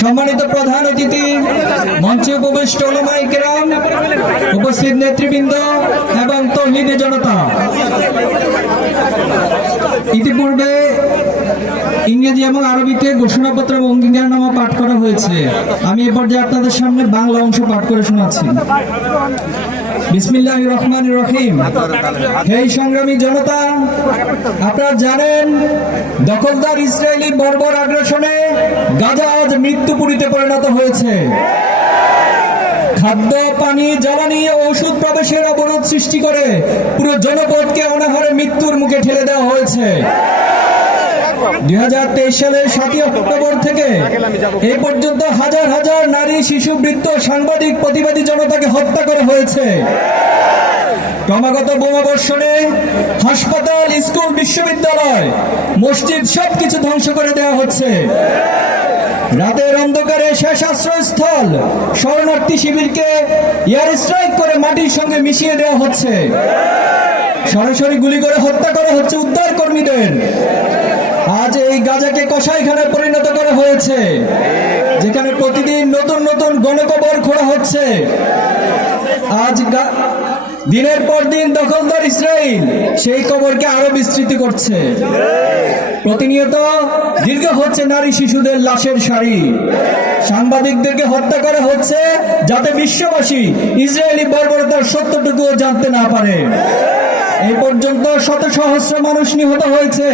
সম্মানিত প্রধান অতিথি, মঞ্চে উপবিষ্ট উলামায়ে কেরাম, উপস্থিত নেতৃবৃন্দ এবং তৌহিদি জনতা, ইতিপূর্বে ইংরেজি এবং আরবিতে ঘোষণাপত্র এবং অঙ্গীকারনামা পাঠ করা হয়েছে। আমি এ পর্যায়ে আপনাদের সামনে বাংলা অংশ পাঠ করে শোনাচ্ছি। বিসমিল্লাহির রহমানির রহিম। হে সংগ্রামী জনতা, আপনারা জানেন দখলদার ইসরায়েলি বর্বর আগ্রাসনে গাজা আজ মৃত্যুপুরীতে পরিণত হয়েছে। খাদ্য, পানি, জ্বালানি ও ওষুধ প্রবেশের অবরোধ সৃষ্টি করে পুরো জনপদকে অনাহারে মৃত্যুর মুখে ঠেলে দেওয়া হয়েছে। 2023 সালের 7 অক্টোবর থেকে এই পর্যন্ত হাজার হাজার নারী, শিশু, বৃদ্ধ, সাংবাদিক, প্রতিবাদী জনতাকে হত্যা করা হয়েছে। ক্রমাগত বোমাবর্ষণে হাসপাতাল, স্কুল, বিশ্ববিদ্যালয়, মসজিদ সবকিছু ধ্বংস করে দেওয়া হচ্ছে। রাতের অন্ধকারে শেষ আশ্রয়স্থল শরণার্থী শিবিরকে এয়ার স্ট্রাইক করে মাটির সঙ্গে মিশিয়ে দেওয়া হচ্ছে। সরাসরি গুলি করে হত্যা করা হচ্ছে উদ্ধার কর্মীদের। আজ এই গাজাকে কসাইখানায় পরিণত করা হয়েছে, যেখানে প্রতিদিন নতুন নতুন গণকবর খোঁড়া হচ্ছে। আজ দিনের পর দিন দখলদার ইসরায়েল সেই কবরকে আরো বিস্তৃত করছে। প্রতিনিয়ত দীর্ঘ হচ্ছে নারী, শিশুদের লাশের সারি। সাংবাদিকদেরকে হত্যা করা হচ্ছে যাতে বিশ্ববাসী ইসরায়েলি বর্বরতার সত্যটুকুও জানতে না পারে। এই পর্যন্ত শত সহস্র মানুষ নিহত হয়েছে।